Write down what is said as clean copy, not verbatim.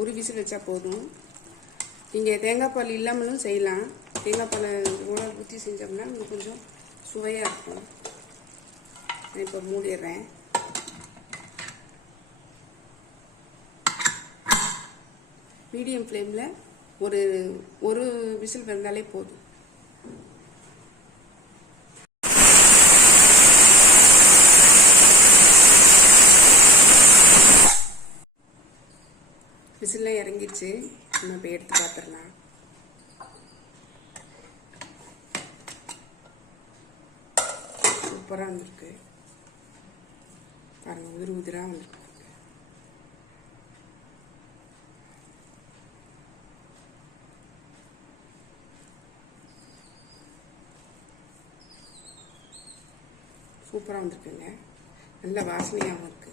ஒரு விசில் வச்சா போதும். நீங்கள் தேங்காய் பால் இல்லாமலும் செய்யலாம். தேங்காய் பால் கூட ஊற்றி செஞ்சோம்னா இன்னும் கொஞ்சம் சுவையாக இருக்கும். நான் இப்போ மூடிடுறேன். மீடியம் ஃப்ளேமில் ஒரு விசில் வந்தாலே போதும். விசில்லாம் இறங்கிடுச்சு. நம்ம இப்போ எடுத்து பார்த்துடலாம். சூப்பராக வந்திருக்கு பாருங்க, உதிர் உதிராக வந்திருக்கு. சூப்பராக வந்திருக்குங்க. நல்ல வாசனையாகவும் இருக்குது.